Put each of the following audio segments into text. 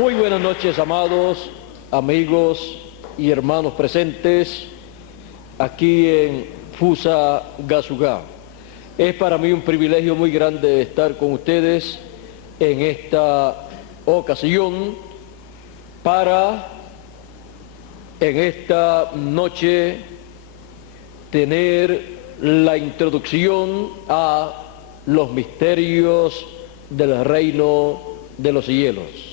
Muy buenas noches, amados amigos y hermanos presentes aquí en Fusagasugá. Es para mí un privilegio muy grande estar con ustedes en esta ocasión para en esta noche tener la introducción a los misterios del reino de los cielos.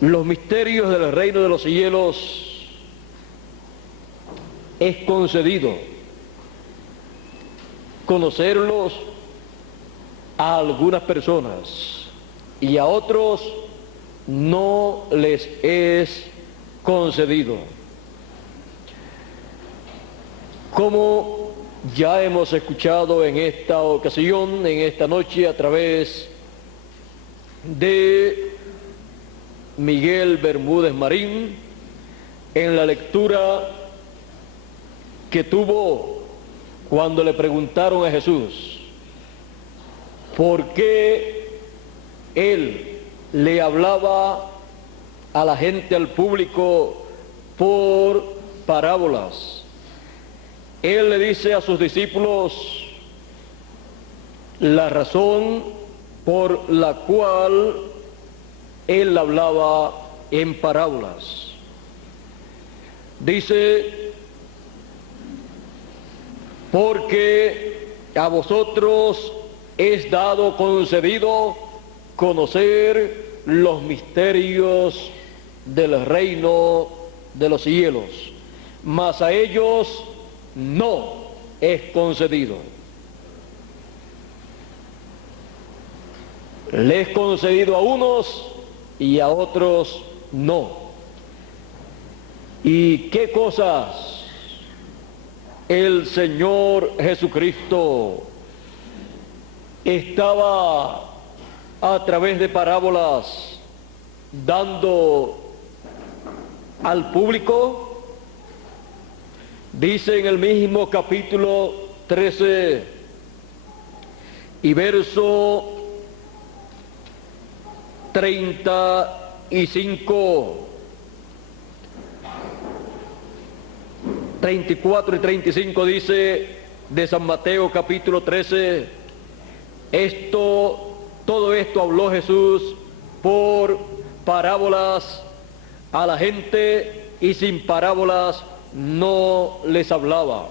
Los misterios del reino de los cielos es concedido conocerlos a algunas personas y a otros no les es concedido. Como ya hemos escuchado en esta ocasión, en esta noche, a través de Miguel Bermúdez Marín, en la lectura que tuvo cuando le preguntaron a Jesús por qué él le hablaba a la gente, al público, por parábolas. Él le dice a sus discípulos la razón por la cual él hablaba en parábolas. Dice, porque a vosotros es dado, concedido, conocer los misterios del reino de los cielos, mas a ellos no es concedido. Le es concedido a unos y a otros no. ¿Y qué cosas el Señor Jesucristo estaba a través de parábolas dando al público? Dice en el mismo capítulo 13 y verso 35, 34 y 35 dice de San Mateo capítulo 13, todo esto habló Jesús por parábolas a la gente y sin parábolas no les hablaba,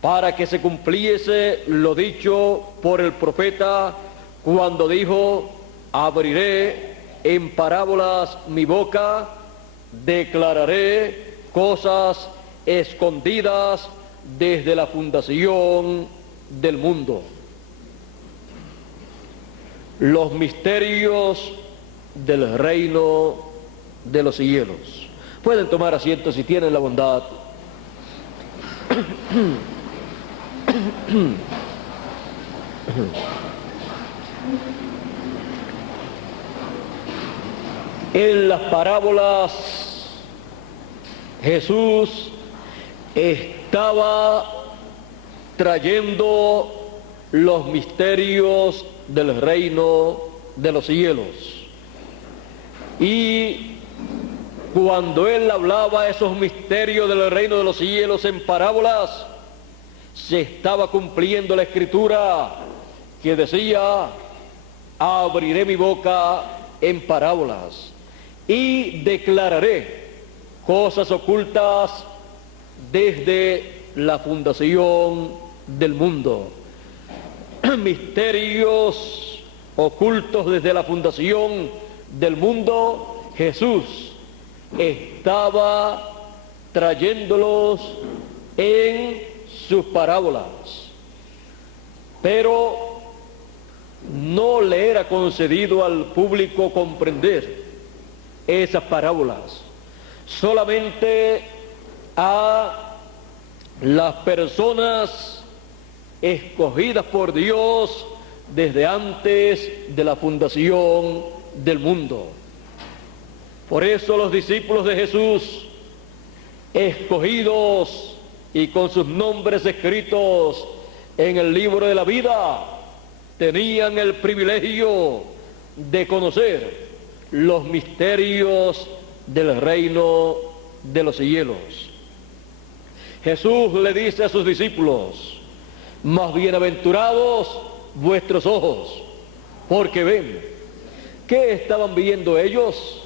para que se cumpliese lo dicho por el profeta cuando dijo: abriré en parábolas mi boca, declararé cosas escondidas desde la fundación del mundo. Los misterios del reino de los cielos. Pueden tomar asiento si tienen la bondad. En las parábolas Jesús estaba trayendo los misterios del reino de los cielos. Y cuando él hablaba esos misterios del reino de los cielos en parábolas, se estaba cumpliendo la escritura que decía: abriré mi boca en parábolas y declararé cosas ocultas desde la fundación del mundo. Misterios ocultos desde la fundación del mundo, Jesús estaba trayéndolos en sus parábolas, pero no le era concedido al público comprender esas parábolas. Solamente a las personas escogidas por Dios desde antes de la fundación del mundo. Por eso los discípulos de Jesús, escogidos y con sus nombres escritos en el libro de la vida, tenían el privilegio de conocer los misterios del reino de los cielos. Jesús le dice a sus discípulos: más bienaventurados vuestros ojos, porque ven. ¿Qué estaban viendo ellos?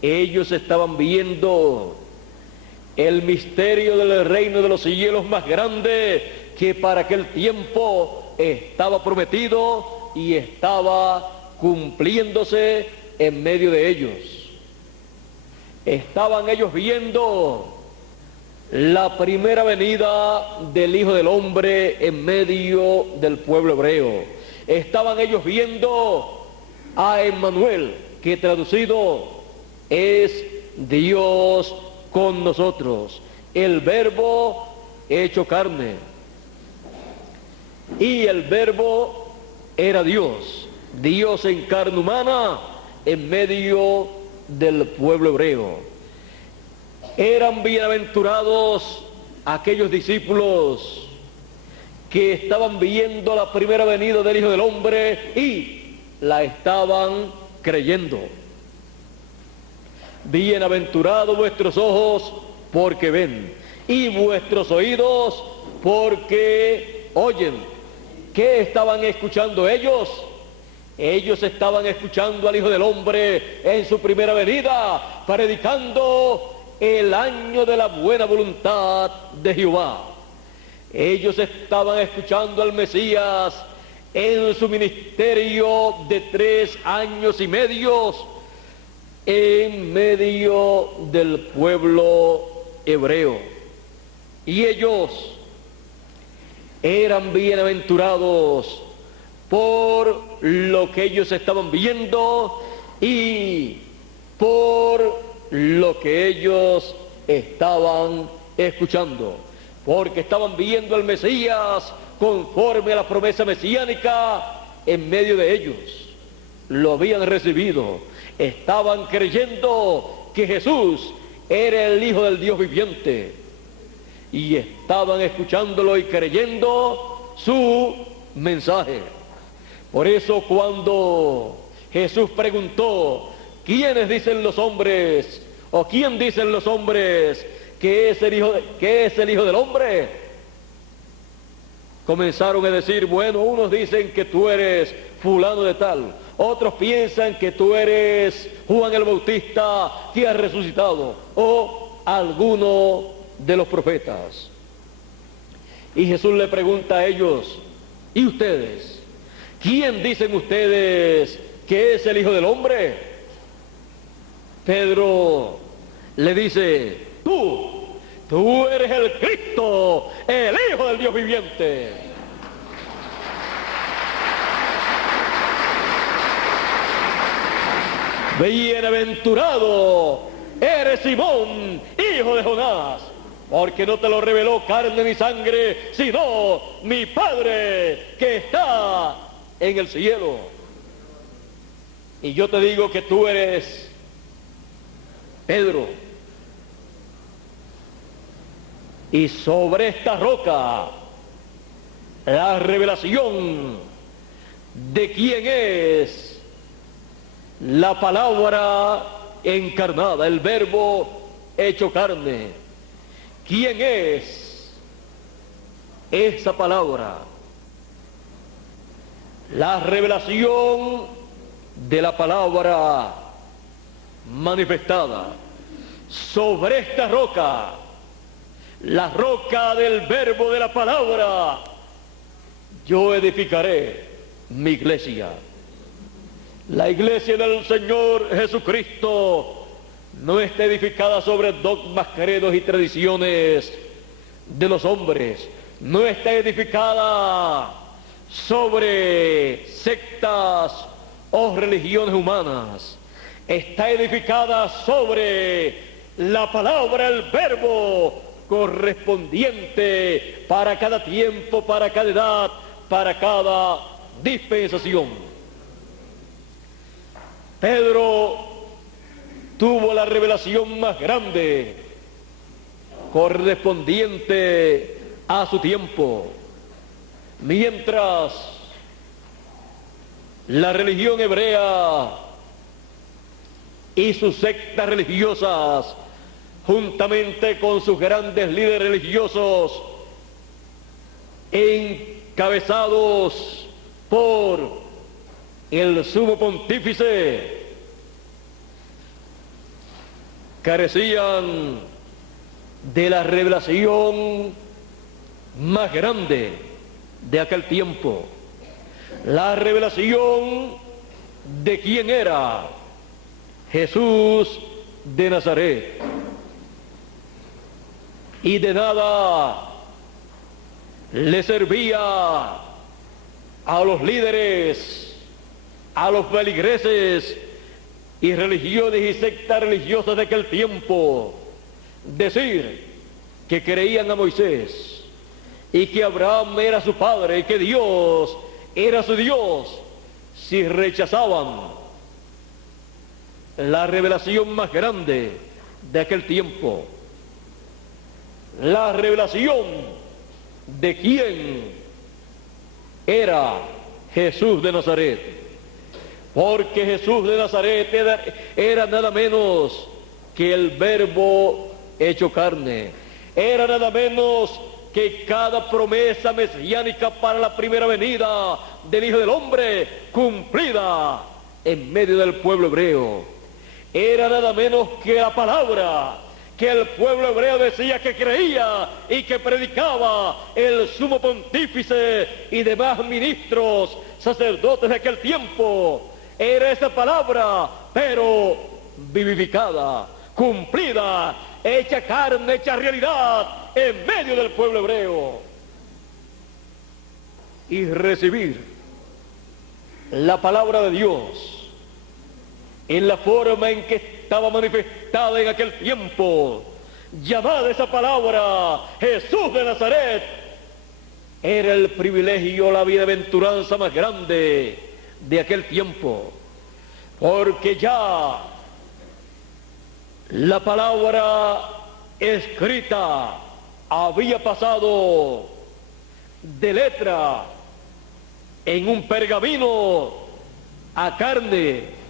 Ellos estaban viendo el misterio del reino de los cielos más grande que para aquel tiempo estaba prometido y estaba cumpliéndose en medio de ellos. Estaban ellos viendo la primera venida del Hijo del Hombre en medio del pueblo hebreo. Estaban ellos viendo a Emmanuel, que traducido es Dios con nosotros, el Verbo hecho carne. Y el Verbo era Dios, Dios en carne humana en medio del pueblo hebreo. Eran bienaventurados aquellos discípulos que estaban viendo la primera venida del Hijo del Hombre y la estaban creyendo. Bienaventurados vuestros ojos porque ven, y vuestros oídos porque oyen. ¿Qué estaban escuchando ellos? Ellos estaban escuchando al Hijo del Hombre en su primera venida, predicando el año de la buena voluntad de Jehová. Ellos estaban escuchando al Mesías en su ministerio de 3 años y medio en medio del pueblo hebreo. Y ellos eran bienaventurados por lo que ellos estaban viendo y por lo que ellos estaban escuchando, porque estaban viendo al Mesías conforme a la promesa mesiánica en medio de ellos. Lo habían recibido, estaban creyendo que Jesús era el Hijo del Dios viviente y estaban escuchándolo y creyendo su mensaje. Por eso cuando Jesús preguntó: ¿quiénes dicen los hombres, o quién dicen los hombres que es el Hijo del Hombre? Comenzaron a decir: bueno, unos dicen que tú eres fulano de tal, otros piensan que tú eres Juan el Bautista que ha resucitado, o alguno de los profetas. Y Jesús le pregunta a ellos: ¿y ustedes? ¿Quién dicen ustedes que es el Hijo del Hombre? Pedro le dice: tú eres el Cristo, el Hijo del Dios viviente. Bienaventurado eres Simón, hijo de Jonás, porque no te lo reveló carne ni sangre, sino mi Padre que está en el cielo. Y yo te digo que tú eres Pedro, y sobre esta roca la revelación de quién es la palabra encarnada, el Verbo hecho carne. ¿Quién es esa palabra? La revelación de la palabra manifestada. Sobre esta roca, la roca del Verbo de la palabra, yo edificaré mi iglesia. La iglesia del Señor Jesucristo no está edificada sobre dogmas, credos y tradiciones de los hombres. No está edificada sobre sectas o religiones humanas. Está edificada sobre la palabra, el Verbo correspondiente para cada tiempo, para cada edad, para cada dispensación. Pedro tuvo la revelación más grande correspondiente a su tiempo, mientras la religión hebrea y sus sectas religiosas, juntamente con sus grandes líderes religiosos, encabezados por el sumo pontífice, carecían de la revelación más grande de aquel tiempo, la revelación de quién era Jesús de Nazaret. Y de nada le servía a los líderes, a los feligreses y religiones y sectas religiosas de aquel tiempo decir que creían a Moisés y que Abraham era su padre y que Dios era su Dios, si rechazaban la revelación más grande de aquel tiempo, la revelación de quién era Jesús de Nazaret. Porque Jesús de Nazaret era nada menos que el Verbo hecho carne, era nada menos que cada promesa mesiánica para la primera venida del Hijo del Hombre cumplida en medio del pueblo hebreo. Era nada menos que la palabra que el pueblo hebreo decía que creía y que predicaba el sumo pontífice y demás ministros, sacerdotes de aquel tiempo. Era esa palabra, pero vivificada, cumplida, hecha carne, hecha realidad en medio del pueblo hebreo. Y recibir la palabra de Dios en la forma en que estaba manifestada en aquel tiempo, llamada esa palabra Jesús de Nazaret, era el privilegio, la bienaventuranza más grande de aquel tiempo, porque ya la palabra escrita había pasado de letra en un pergamino a carne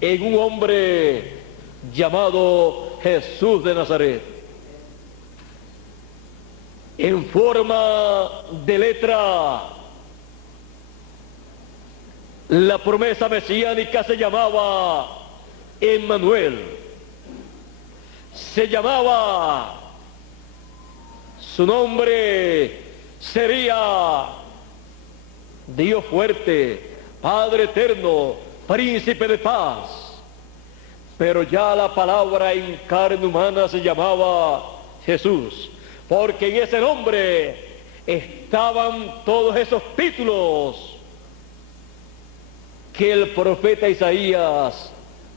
en un hombre llamado Jesús de Nazaret. En forma de letra, la promesa mesiánica se llamaba Emmanuel, se llamaba, su nombre sería Dios fuerte, Padre eterno, Príncipe de paz. Pero ya la palabra en carne humana se llamaba Jesús, porque en ese nombre estaban todos esos títulos que el profeta Isaías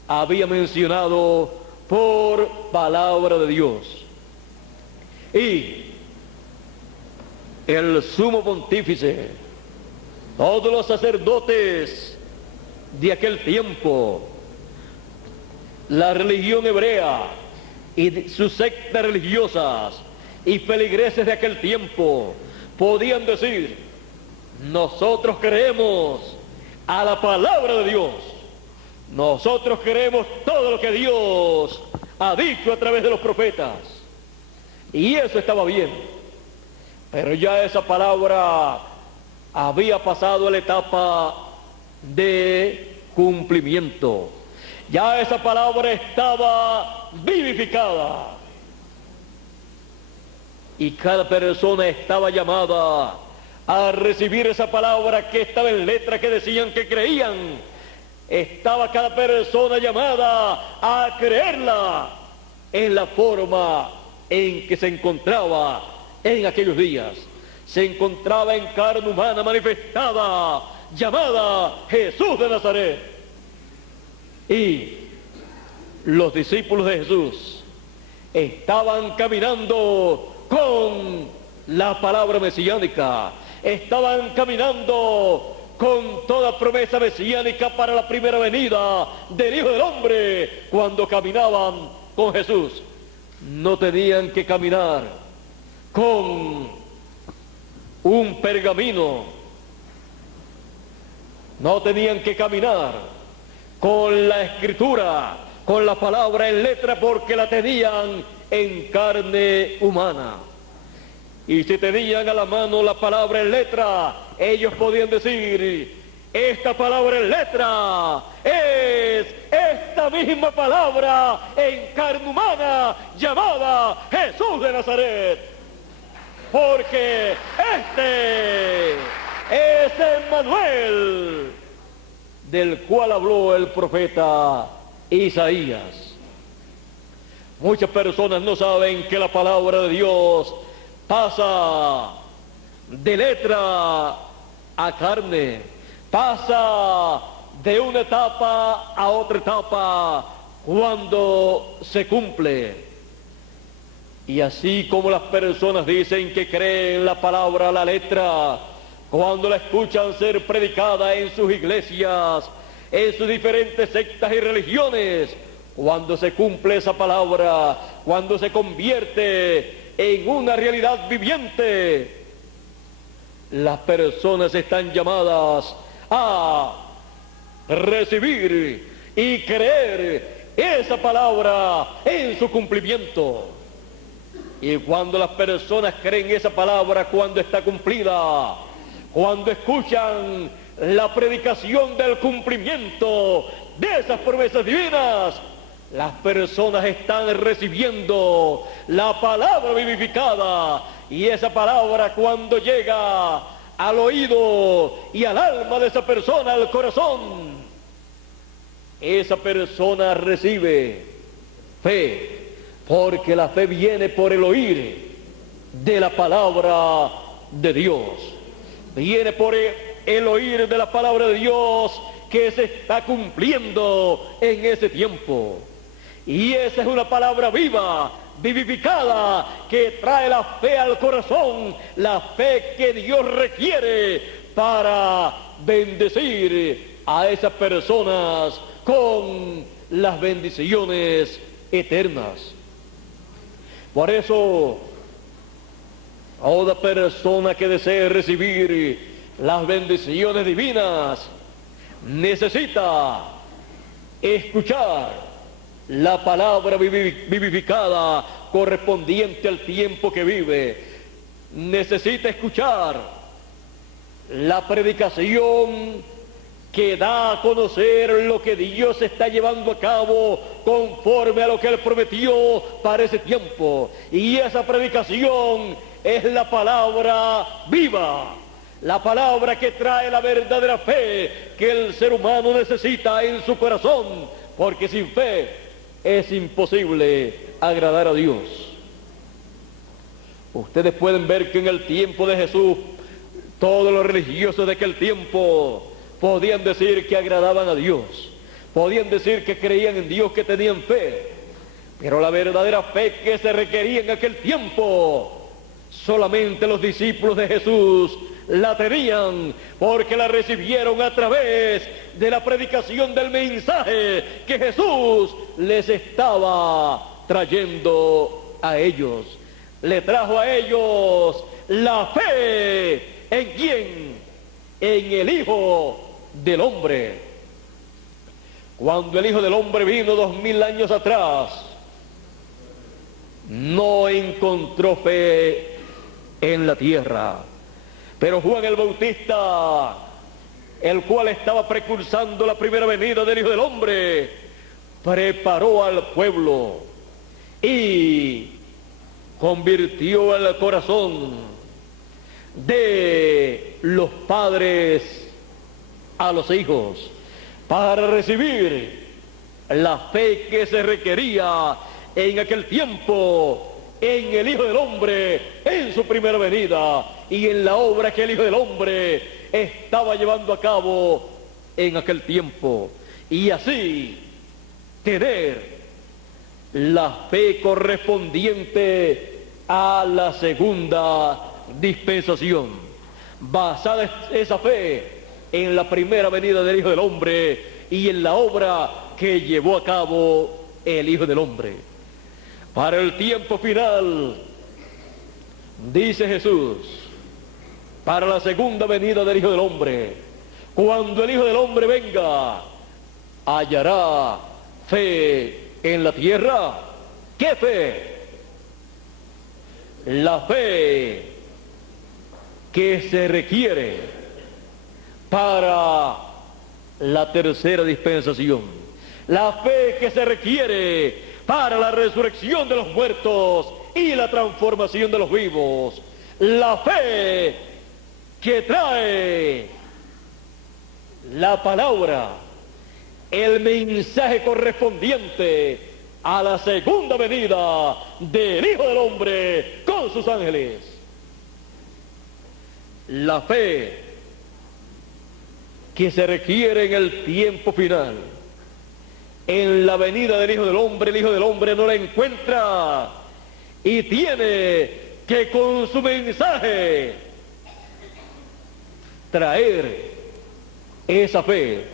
había mencionado por palabra de Dios. Y el sumo pontífice, todos los sacerdotes de aquel tiempo, la religión hebrea y sus sectas religiosas y feligreses de aquel tiempo podían decir: nosotros creemos a la palabra de Dios, nosotros creemos todo lo que Dios ha dicho a través de los profetas. Y eso estaba bien, pero ya esa palabra había pasado a la etapa de cumplimiento. Ya esa palabra estaba vivificada y cada persona estaba llamada a recibir esa palabra que estaba en letra que decían que creían. Estaba cada persona llamada a creerla en la forma en que se encontraba en aquellos días. Se encontraba en carne humana manifestada, llamada Jesús de Nazaret. Y los discípulos de Jesús estaban caminando con la palabra mesiánica, estaban caminando con toda promesa mesiánica para la primera venida del Hijo del Hombre. Cuando caminaban con Jesús, no tenían que caminar con un pergamino No tenían que caminar con la escritura, con la palabra en letra, porque la tenían en carne humana. Y si tenían a la mano la palabra en letra, ellos podían decir: esta palabra en letra es esta misma palabra en carne humana llamada Jesús de Nazaret, porque este es Emmanuel, del cual habló el profeta Isaías. Muchas personas no saben que la palabra de Dios pasa de letra a carne, pasa de una etapa a otra etapa cuando se cumple. Y así como las personas dicen que creen la palabra a la letra, cuando la escuchan ser predicada en sus iglesias, en sus diferentes sectas y religiones, cuando se cumple esa palabra, cuando se convierte en una realidad viviente, las personas están llamadas a recibir y creer esa palabra en su cumplimiento. Y cuando las personas creen esa palabra cuando está cumplida, cuando escuchan la predicación del cumplimiento de esas promesas divinas, las personas están recibiendo la palabra vivificada, y esa palabra, cuando llega al oído y al alma de esa persona, al corazón, esa persona recibe fe, porque la fe viene por el oír de la palabra de Dios. Viene por el oír de la palabra de Dios que se está cumpliendo en ese tiempo. Y esa es una palabra viva, vivificada, que trae la fe al corazón, la fe que Dios requiere para bendecir a esas personas con las bendiciones eternas. Por eso, toda persona que desee recibir las bendiciones divinas necesita escuchar la palabra vivificada correspondiente al tiempo que vive. Necesita escuchar la predicación que da a conocer lo que Dios está llevando a cabo conforme a lo que Él prometió para ese tiempo. Y esa predicación es la palabra viva, la palabra que trae la verdadera fe que el ser humano necesita en su corazón, porque sin fe es imposible agradar a Dios. Ustedes pueden ver que en el tiempo de Jesús, todos los religiosos de aquel tiempo podían decir que agradaban a Dios, podían decir que creían en Dios, que tenían fe, pero la verdadera fe que se requería en aquel tiempo, solamente los discípulos de Jesús la tenían, porque la recibieron a través de la predicación del mensaje que Jesús les estaba trayendo a ellos. Le trajo a ellos la fe. ¿En quién? En el Hijo del Hombre. Cuando el Hijo del Hombre vino 2000 años atrás, no encontró fe en la tierra. Pero Juan el Bautista, el cual estaba precursando la primera venida del Hijo del Hombre, preparó al pueblo y convirtió el corazón de los padres a los hijos para recibir la fe que se requería en aquel tiempo en el Hijo del Hombre, en su primera venida, y en la obra que el Hijo del Hombre estaba llevando a cabo en aquel tiempo, y así tener la fe correspondiente a la segunda dispensación, basada esa fe en la primera venida del Hijo del Hombre y en la obra que llevó a cabo el Hijo del Hombre. Para el tiempo final, dice Jesús, para la segunda venida del Hijo del Hombre, cuando el Hijo del Hombre venga, hallará fe en la tierra. ¿Qué fe? La fe que se requiere para la tercera dispensación. La fe que se requiere para la resurrección de los muertos y la transformación de los vivos. La fe que trae la palabra, el mensaje correspondiente a la segunda venida del Hijo del Hombre con sus ángeles. La fe que se requiere en el tiempo final, en la venida del Hijo del Hombre. El Hijo del Hombre no la encuentra y tiene que con su mensaje traer esa fe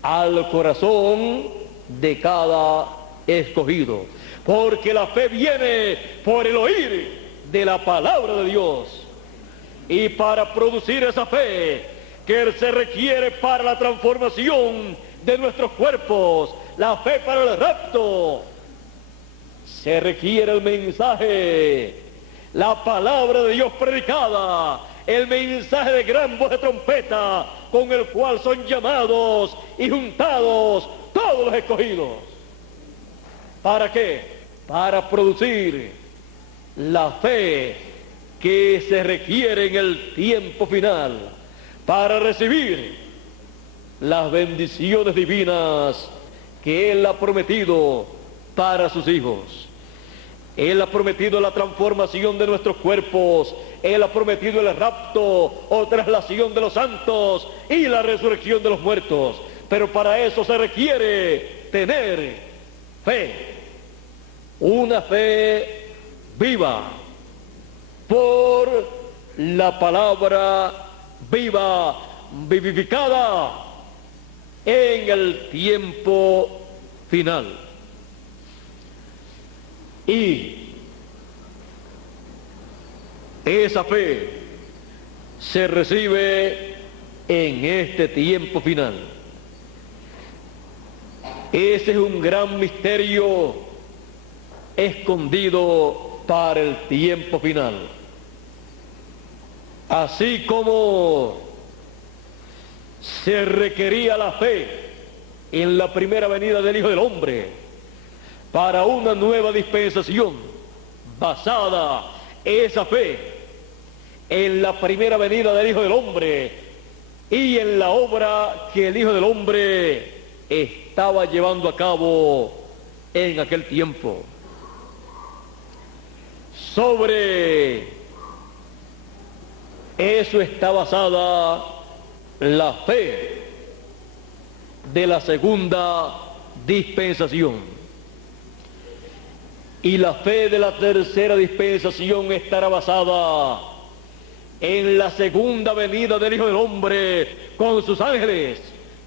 al corazón de cada escogido, porque la fe viene por el oír de la palabra de Dios, y para producir esa fe que se requiere para la transformación de nuestros cuerpos, la fe para el rapto, se requiere el mensaje, la palabra de Dios predicada, el mensaje de gran voz de trompeta con el cual son llamados y juntados todos los escogidos. ¿Para qué? Para producir la fe que se requiere en el tiempo final, para recibir las bendiciones divinas que Él ha prometido para sus hijos. Él ha prometido la transformación de nuestros cuerpos, Él ha prometido el rapto o traslación de los santos y la resurrección de los muertos. Pero para eso se requiere tener fe, una fe viva, por la palabra viva, vivificada en el tiempo final. Y esa fe se recibe en este tiempo final. Ese es un gran misterio escondido para el tiempo final. Así como se requería la fe en la primera venida del Hijo del Hombre para una nueva dispensación, basada esa fe en la primera venida del Hijo del Hombre y en la obra que el Hijo del Hombre estaba llevando a cabo en aquel tiempo. Sobre eso está basada la fe de la segunda dispensación. Y la fe de la tercera dispensación estará basada en la segunda venida del Hijo del Hombre con sus ángeles,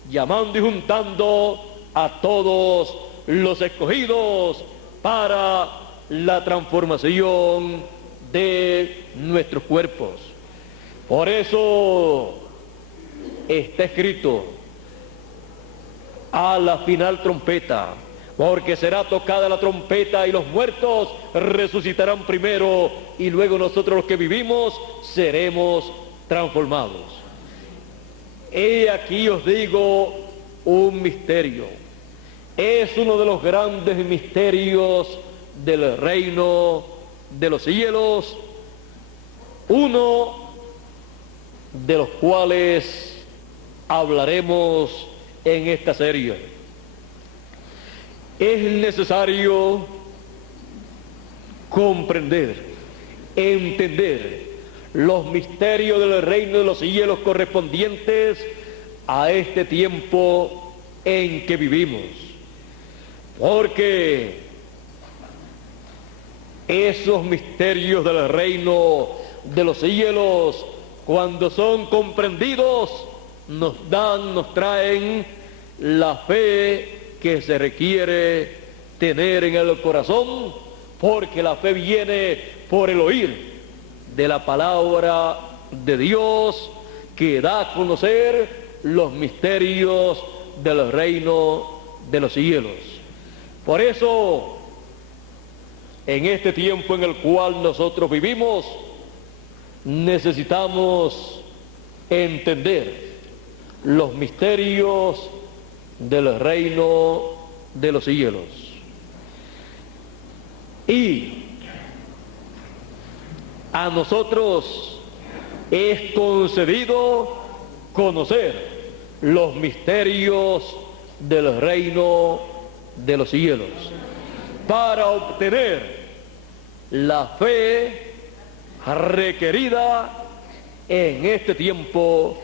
llamando y juntando a todos los escogidos para la transformación de nuestros cuerpos. Por eso está escrito: a la final trompeta, porque será tocada la trompeta y los muertos resucitarán primero y luego nosotros los que vivimos seremos transformados. He aquí os digo un misterio. Es uno de los grandes misterios del reino de los cielos, uno de los cuales hablaremos en esta serie. Es necesario comprender, entender los misterios del reino de los cielos correspondientes a este tiempo en que vivimos, porque esos misterios del reino de los cielos, cuando son comprendidos, nos traen la fe que se requiere tener en el corazón, porque la fe viene por el oír de la palabra de Dios, que da a conocer los misterios del reino de los cielos. Por eso, en este tiempo en el cual nosotros vivimos, necesitamos entender los misterios del reino de los cielos. Y a nosotros es concedido conocer los misterios del reino de los cielos para obtener la fe requerida en este tiempo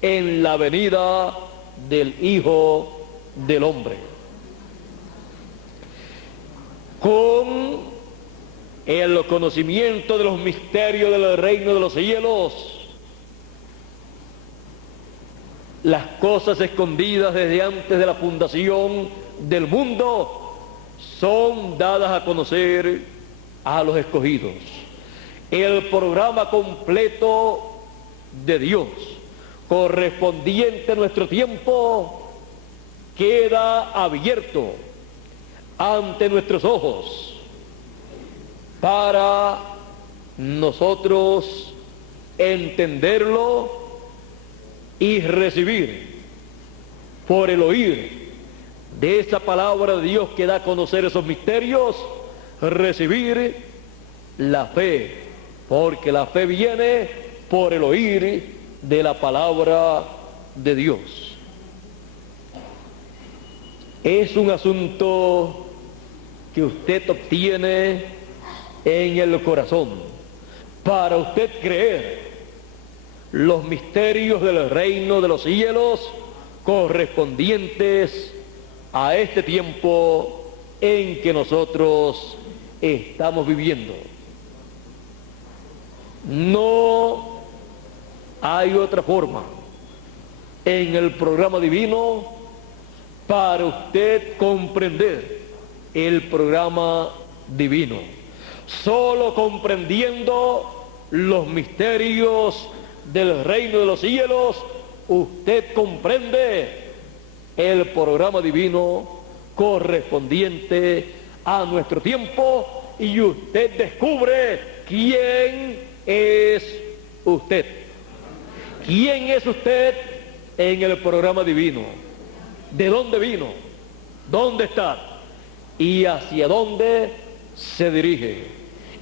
en la venida del Hijo del Hombre. Con el conocimiento de los misterios del reino de los cielos, las cosas escondidas desde antes de la fundación del mundo son dadas a conocer a los escogidos. El programa completo de Dios correspondiente a nuestro tiempo queda abierto ante nuestros ojos para nosotros entenderlo y recibir por el oír de esa palabra de Dios que da a conocer esos misterios, recibir la fe, porque la fe viene por el oír de la palabra de Dios. Es un asunto que usted obtiene en el corazón para usted creer los misterios del reino de los cielos correspondientes a este tiempo en que nosotros estamos viviendo. No hay otra forma en el programa divino para usted comprender el programa divino. Solo comprendiendo los misterios del reino de los cielos, usted comprende el programa divino correspondiente a nuestro tiempo y usted descubre quién es usted. ¿Quién es usted en el programa divino? ¿De dónde vino? ¿Dónde está? ¿Y hacia dónde se dirige?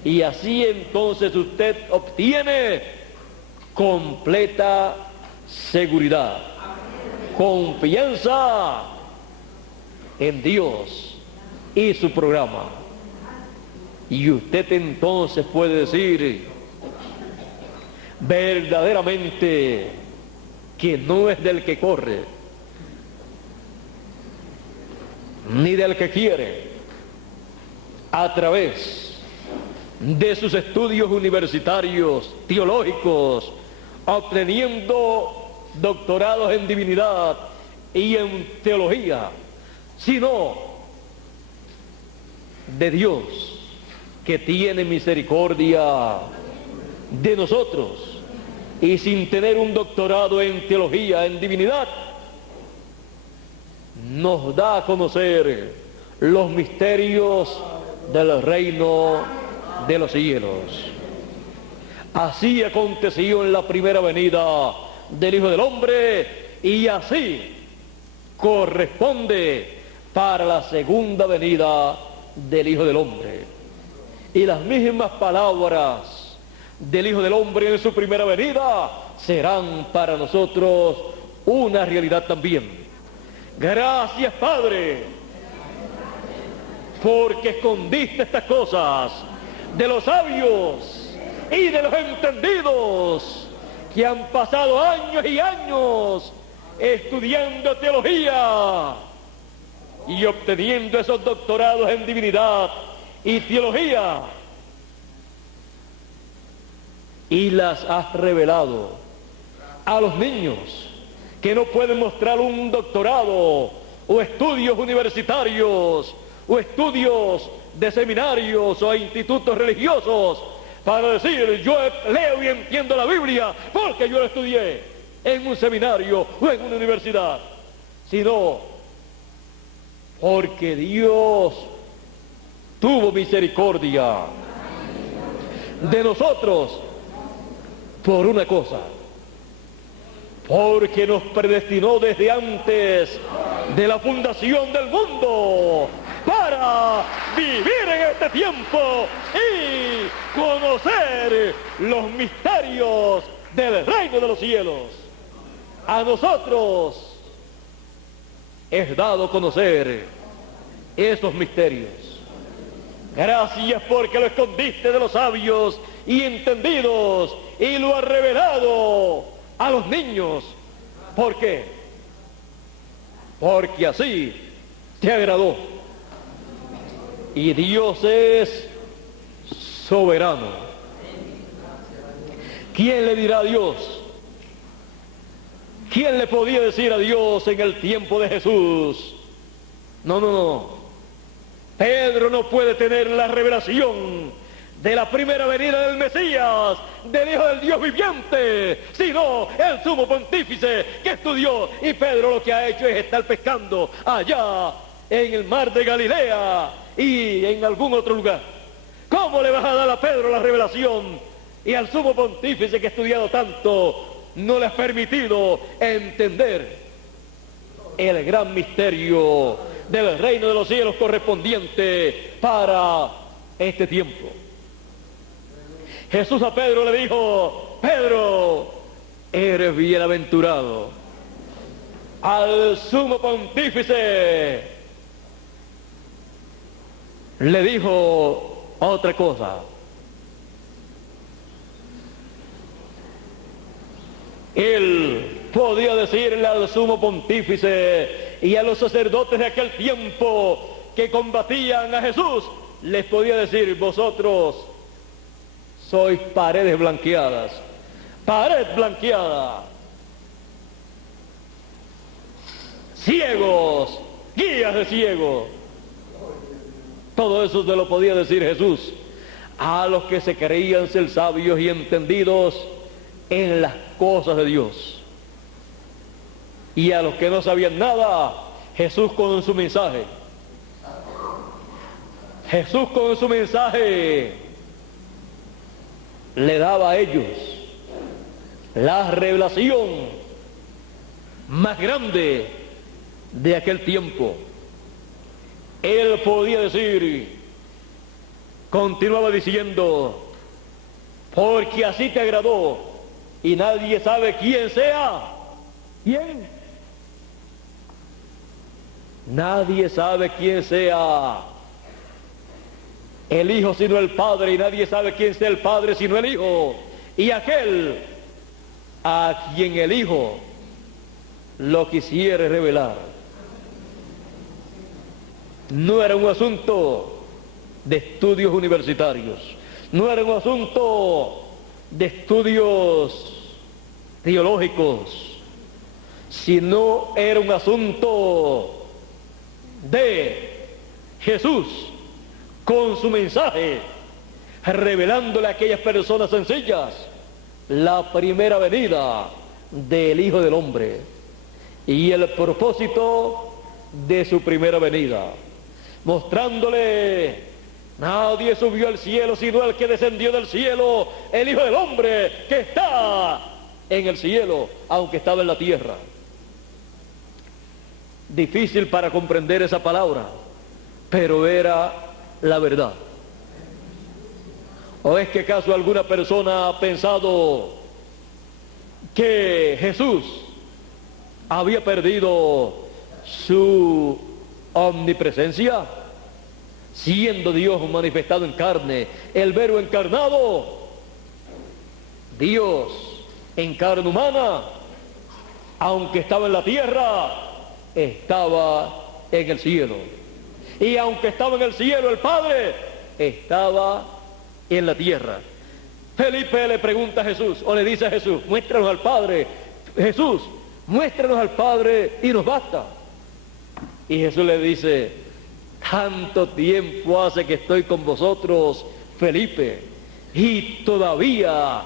Y así entonces usted obtiene completa seguridad, confianza en Dios y su programa. Y usted entonces puede decir verdaderamente que no es del que corre, ni del que quiere, a través de sus estudios universitarios, teológicos, obteniendo doctorados en divinidad y en teología, sino de Dios, que tiene misericordia de nosotros y sin tener un doctorado en teología, en divinidad, nos da a conocer los misterios del reino de los cielos. Así aconteció en la primera venida del Hijo del Hombre y así corresponde para la segunda venida del Hijo del Hombre. Y las mismas palabras del Hijo del Hombre en su primera venida serán para nosotros una realidad también. Gracias, Padre, porque escondiste estas cosas de los sabios y de los entendidos que han pasado años y años estudiando teología y obteniendo esos doctorados en divinidad y teología, y las has revelado a los niños que no pueden mostrar un doctorado o estudios universitarios o estudios de seminarios o institutos religiosos para decir yo leo y entiendo la Biblia porque yo la estudié. en un seminario o en una universidad, sino porque Dios tuvo misericordia de nosotros por una cosa, porque nos predestinó desde antes de la fundación del mundo para vivir en este tiempo y conocer los misterios del reino de los cielos. A nosotros es dado conocer esos misterios. Gracias porque lo escondiste de los sabios y entendidos y lo has revelado a los niños. ¿Por qué? Porque así te agradó. Y Dios es soberano. ¿Quién le dirá a Dios? ¿Quién le podía decir a Dios en el tiempo de Jesús? No. Pedro no puede tener la revelación de la primera venida del Mesías, del Hijo del Dios viviente, sino el sumo pontífice que estudió. Y Pedro lo que ha hecho es estar pescando allá en el mar de Galilea y en algún otro lugar. ¿Cómo le vas a dar a Pedro la revelación? Y al sumo pontífice que ha estudiado tanto, no le has permitido entender el gran misterio del reino de los cielos correspondiente para este tiempo. Jesús a Pedro le dijo: Pedro, eres bienaventurado. Al sumo pontífice le dijo otra cosa. Él podía decirle al sumo pontífice y a los sacerdotes de aquel tiempo que combatían a Jesús, les podía decir: vosotros sois paredes blanqueadas, pared blanqueada, ciegos, guías de ciegos. Todo eso se lo podía decir Jesús a los que se creían ser sabios y entendidos en las cosas de Dios. Y a los que no sabían nada, Jesús con su mensaje le daba a ellos la revelación más grande de aquel tiempo. Él podía decir, continuaba diciendo: porque así te agradó, y nadie sabe quién sea. ¿Quién? Nadie sabe quién sea el Hijo sino el Padre, y nadie sabe quién sea el Padre sino el Hijo, y aquel a quien el Hijo lo quisiere revelar. No era un asunto de estudios universitarios, no era un asunto de estudios teológicos, sino era un asunto de Jesús con su mensaje, revelándole a aquellas personas sencillas la primera venida del Hijo del Hombre y el propósito de su primera venida, mostrándole: nadie subió al cielo sino el que descendió del cielo, el Hijo del Hombre que está en el cielo, aunque estaba en la tierra. Difícil para comprender esa palabra, pero era la verdad. ¿O es que acaso alguna persona ha pensado que Jesús había perdido su omnipresencia? Siendo Dios manifestado en carne, el Verbo encarnado, Dios en carne humana, aunque estaba en la tierra, estaba en el cielo. Y aunque estaba en el cielo, el Padre estaba en la tierra. Felipe le pregunta a Jesús, o le dice a Jesús: muéstranos al Padre. Jesús, muéstranos al Padre y nos basta. Y Jesús le dice: tanto tiempo hace que estoy con vosotros, Felipe, y todavía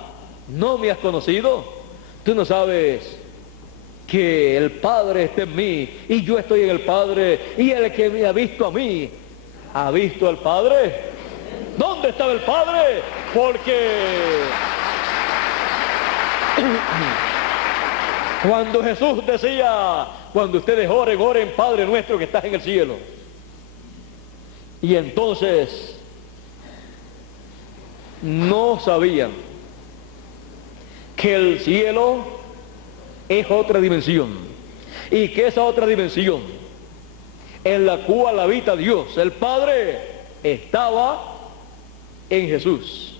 no me has conocido. Tú no sabes que el Padre esté en mí y yo estoy en el Padre, y el que me ha visto a mí, ¿ha visto al Padre? ¿Dónde estaba el Padre? Porque cuando Jesús decía, cuando ustedes oren, oren Padre nuestro que estás en el cielo. Y entonces no sabían que el cielo es otra dimensión, y que esa otra dimensión en la cual habita Dios, el Padre, estaba en Jesús.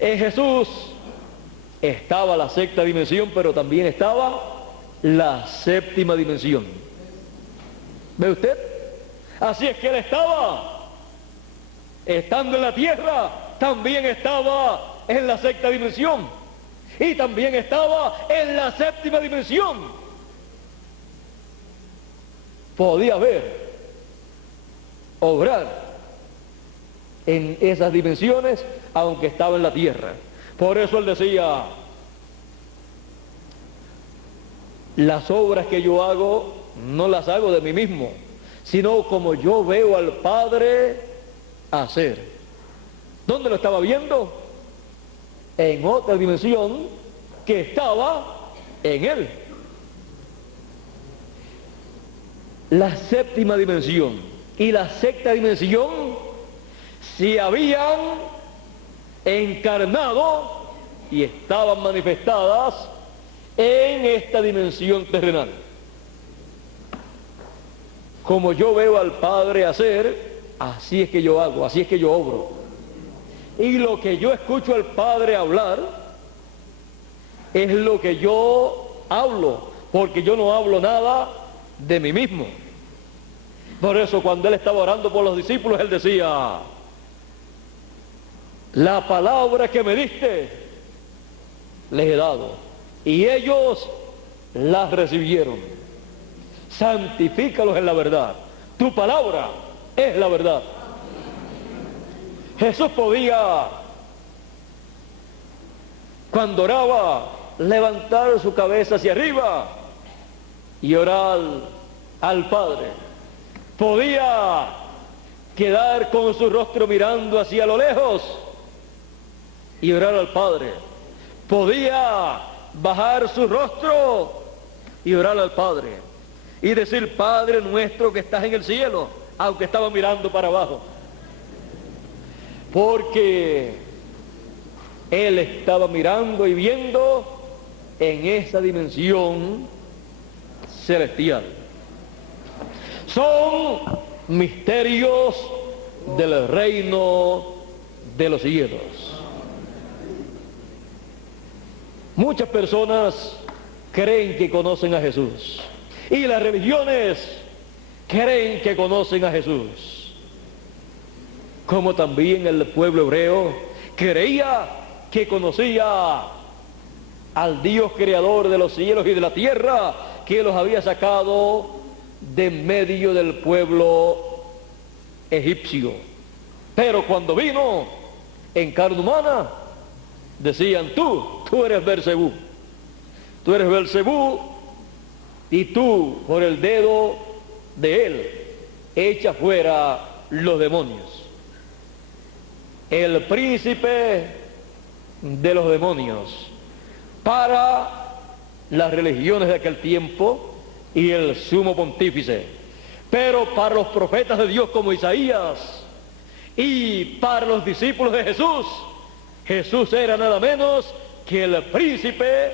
En Jesús estaba la sexta dimensión, pero también estaba la séptima dimensión. ¿Ve usted? Así es que Él estaba, estando en la tierra, también estaba en la sexta dimensión, y también estaba en la séptima dimensión. Podía ver, obrar en esas dimensiones, aunque estaba en la tierra. Por eso Él decía, las obras que yo hago, no las hago de mí mismo, sino como yo veo al Padre hacer. ¿Dónde lo estaba viendo? En otra dimensión que estaba en Él. La séptima dimensión y la sexta dimensión se habían encarnado y estaban manifestadas en esta dimensión terrenal. Como yo veo al Padre hacer, así es que yo hago, así es que yo obro. Y lo que yo escucho al Padre hablar es lo que yo hablo, porque yo no hablo nada de mí mismo. Por eso cuando Él estaba orando por los discípulos, Él decía, la palabra que me diste les he dado, y ellos las recibieron. Santifícalos en la verdad, tu palabra es la verdad. Jesús podía, cuando oraba, levantar su cabeza hacia arriba y orar al Padre. Podía quedar con su rostro mirando hacia lo lejos y orar al Padre. Podía bajar su rostro y orar al Padre y decir, Padre nuestro que estás en el cielo, aunque estaba mirando para abajo, porque Él estaba mirando y viendo en esa dimensión celestial. Son misterios del reino de los cielos. Muchas personas creen que conocen a Jesús, y las religiones creen que conocen a Jesús, como también el pueblo hebreo creía que conocía al Dios creador de los cielos y de la tierra, que los había sacado de medio del pueblo egipcio. Pero cuando vino en carne humana, decían, tú eres Beelzebú, tú eres Beelzebú, y tú por el dedo de él echa fuera los demonios. El príncipe de los demonios para las religiones de aquel tiempo y el sumo pontífice, pero para los profetas de Dios como Isaías y para los discípulos de Jesús, Jesús era nada menos que el príncipe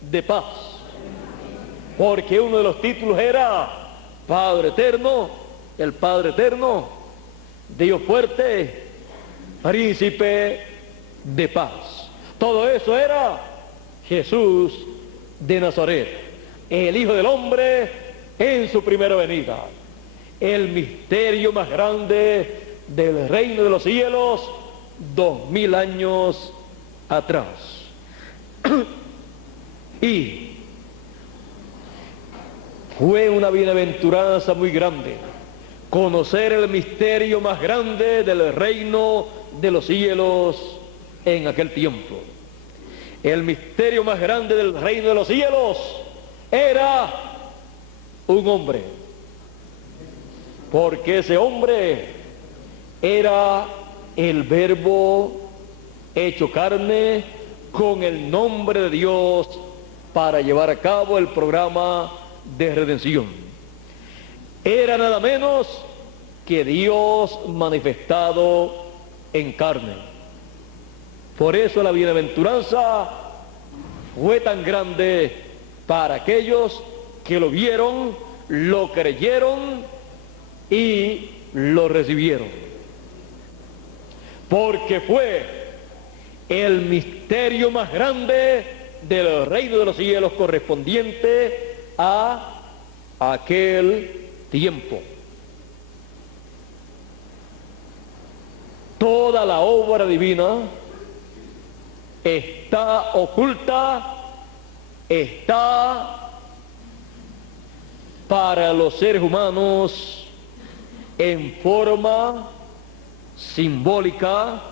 de paz, porque uno de los títulos era Padre eterno, el Padre eterno, Dios fuerte, príncipe de paz. Todo eso era Jesús de Nazaret, el Hijo del Hombre en su primera venida, el misterio más grande del reino de los cielos 2000 años atrás. Y fue una bienaventuranza muy grande conocer el misterio más grande del reino de los cielos en aquel tiempo. El misterio más grande del reino de los cielos era un hombre, porque ese hombre era el Verbo hecho carne con el nombre de Dios para llevar a cabo el programa de redención. Era nada menos que Dios manifestado en carne. Por eso la bienaventuranza fue tan grande para aquellos que lo vieron, lo creyeron y lo recibieron. Porque fue el misterio más grande del reino de los cielos correspondiente a aquel tiempo. Toda la obra divina está oculta, está para los seres humanos en forma simbólica,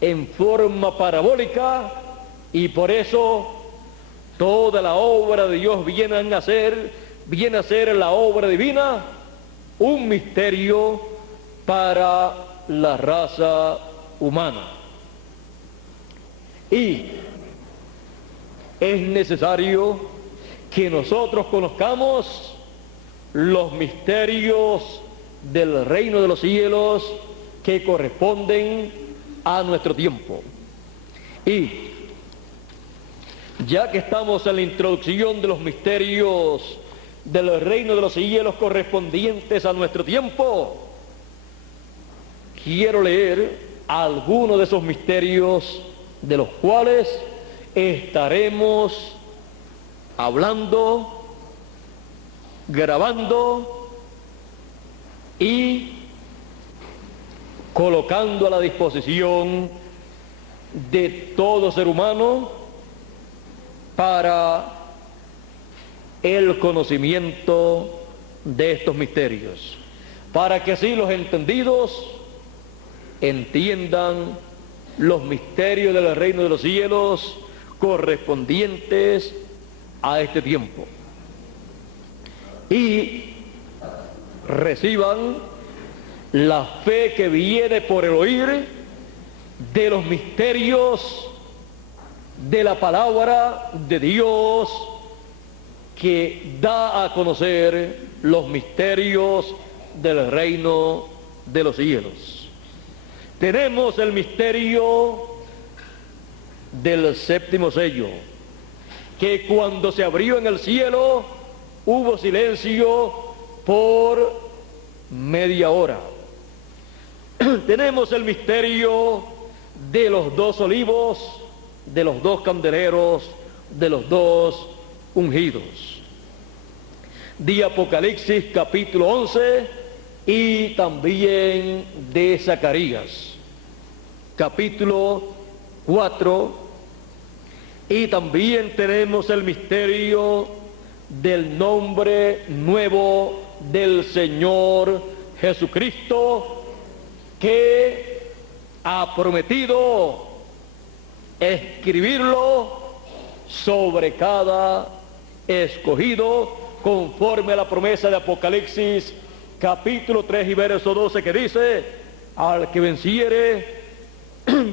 en forma parabólica, y por eso toda la obra de Dios viene a ser la obra divina, un misterio para la raza humana. Y es necesario que nosotros conozcamos los misterios del reino de los cielos que corresponden a nuestro tiempo. Y ya que estamos en la introducción de los misterios del reino de los cielos correspondientes a nuestro tiempo, quiero leer algunos de esos misterios de los cuales estaremos hablando, grabando y colocando a la disposición de todo ser humano para el conocimiento de estos misterios, para que así los entendidos entiendan los misterios del reino de los cielos correspondientes a este tiempo y reciban la fe que viene por el oír de los misterios de la palabra de Dios, que da a conocer los misterios del reino de los cielos. Tenemos el misterio del séptimo sello, que cuando se abrió en el cielo hubo silencio por media hora. Tenemos el misterio de los dos olivos, de los dos candeleros, de los dos ungidos. De Apocalipsis capítulo 11 y también de Zacarías capítulo 4, y también tenemos el misterio del nombre nuevo del Señor Jesucristo, que ha prometido escribirlo sobre cada escogido, conforme a la promesa de Apocalipsis capítulo 3 y verso 12, que dice: al que venciere,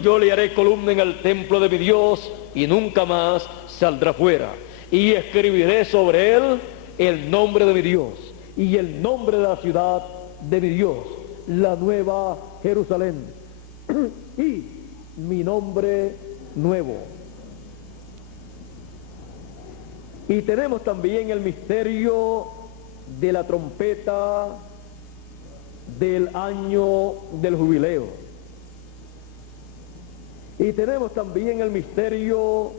yo le haré columna en el templo de mi Dios y nunca más saldrá fuera, y escribiré sobre él el nombre de mi Dios y el nombre de la ciudad de mi Dios, la nueva Jerusalén, y mi nombre nuevo. Y tenemos también el misterio de la trompeta del año del jubileo. Y tenemos también el misterio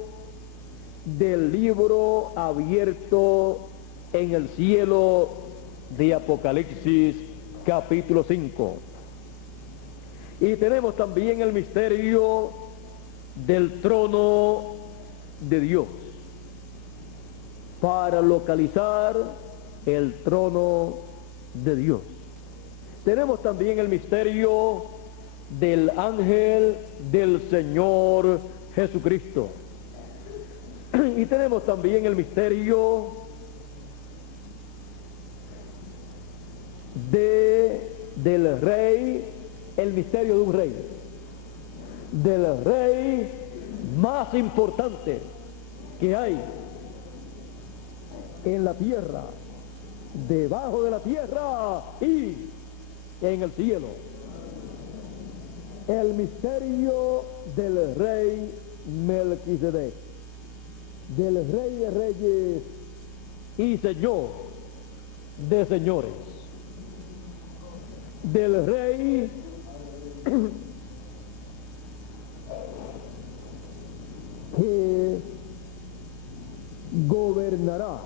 del libro abierto en el cielo de Apocalipsis capítulo 5. Y tenemos también el misterio del trono de Dios, para localizar el trono de Dios. Tenemos también el misterio del ángel del Señor Jesucristo. Y tenemos también el misterio del rey, el misterio de un rey, del rey más importante que hay en la tierra, debajo de la tierra y en el cielo. El misterio del rey Melquisedec, del rey de reyes y señor de señores, del rey que gobernará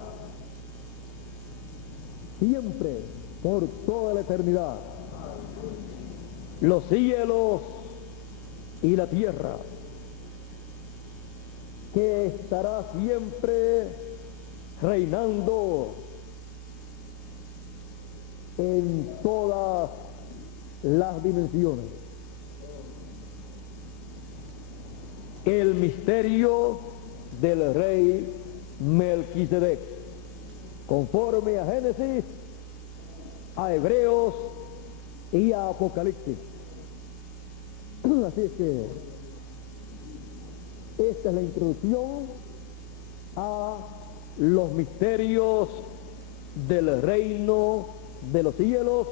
siempre por toda la eternidad los cielos y la tierra, que estará siempre reinando en todas las dimensiones. El misterio del rey Melquisedec, conforme a Génesis, a Hebreos y a Apocalipsis. Así es que esta es la introducción a los misterios del reino de los cielos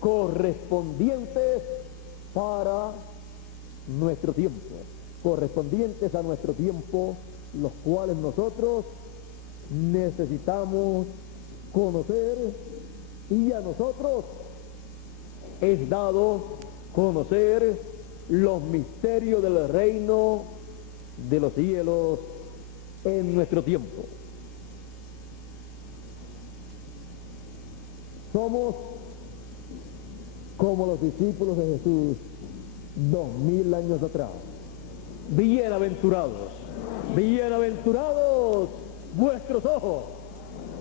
correspondientes para nuestro tiempo, correspondientes a nuestro tiempo, los cuales nosotros necesitamos conocer, y a nosotros es dado conocer los misterios del reino de los cielos en nuestro tiempo. Somos como los discípulos de Jesús 2000 años atrás. Bienaventurados, bienaventurados vuestros ojos,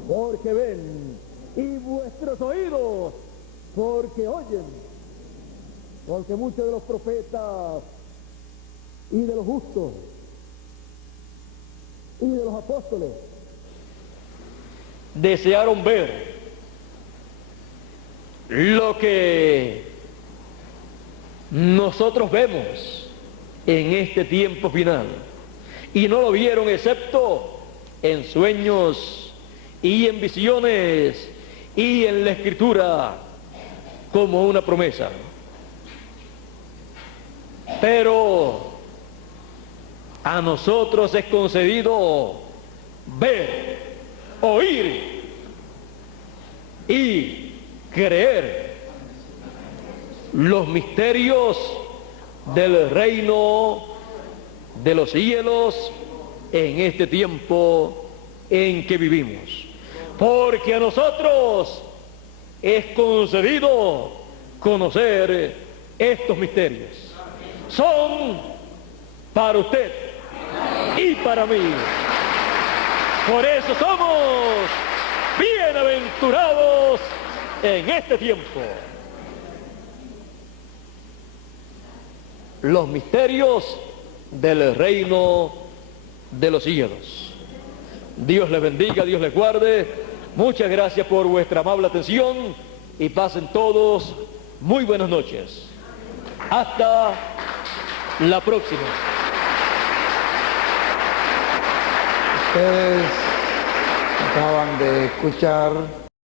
porque ven, y vuestros oídos, porque oyen. Porque muchos de los profetas y de los justos y de los apóstoles desearon ver lo que nosotros vemos en este tiempo final, y no lo vieron excepto en sueños y en visiones y en la Escritura como una promesa. Pero a nosotros es concedido ver, oír y creer los misterios del reino de los cielos en este tiempo en que vivimos. Porque a nosotros es concedido conocer estos misterios. Son para usted y para mí. Por eso somos bienaventurados en este tiempo. Los misterios del reino de los cielos. Dios les bendiga, Dios les guarde. Muchas gracias por vuestra amable atención y pasen todos muy buenas noches. Hasta la próxima. Ustedes acaban de escuchar